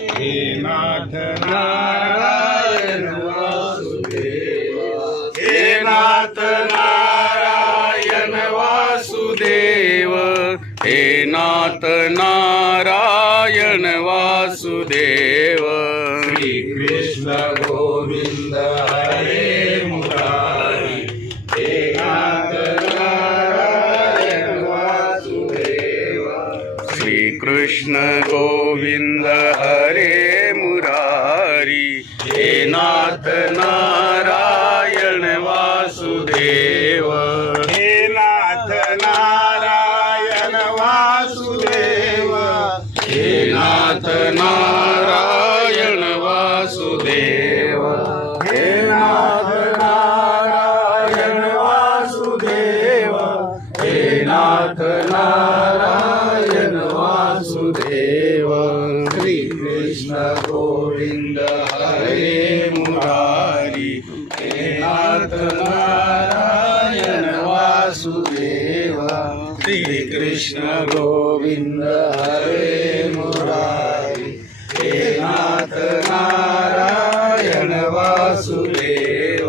हे नाथ नारायण वासुदेव, हे नाथ नारायण वासुदेव, हे नाथ नारायण वासुदेव. श्री कृष्ण गोविंद हरे मुरारी, हे नाथ नारायण वासुदेव. श्री कृष्ण गोविंद हरे मुरारी, हे नाथ नारायण वासुदेव. हे नाथ नारायण वासुदेव, हे नाथ नारायण वासुदेव, हे नाथ नारायण वासुदेव, हे नाथ नारायण वासुदेव. श्री कृष्ण गोविंद हरे मुरारी, हे नाथ नारायण वासुदेव. श्री कृष्ण गोविंद हरे मुरारी, हे नाथ नारायण वासुदेव.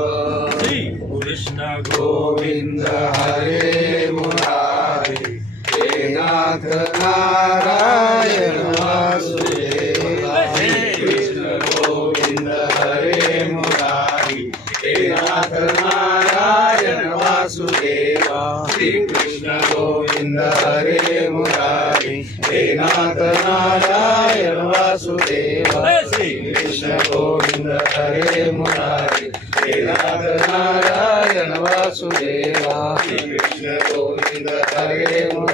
श्री कृष्ण गोविंद हरे मुरारी, हे नाथ नारायण वासुदेव. श्री कृष्ण गोविंद हरे मुरारी, हे नाथ नारायण वासुदेव. श्री कृष्ण गोविंद हरे मुरारी, हे नाथ नारायण वासुदेव. श्री कृष्ण गोविंद हरे मुरारी, हे नाथ नारायण वासुदेव. श्री कृष्ण गोविंद हरे मुरारी.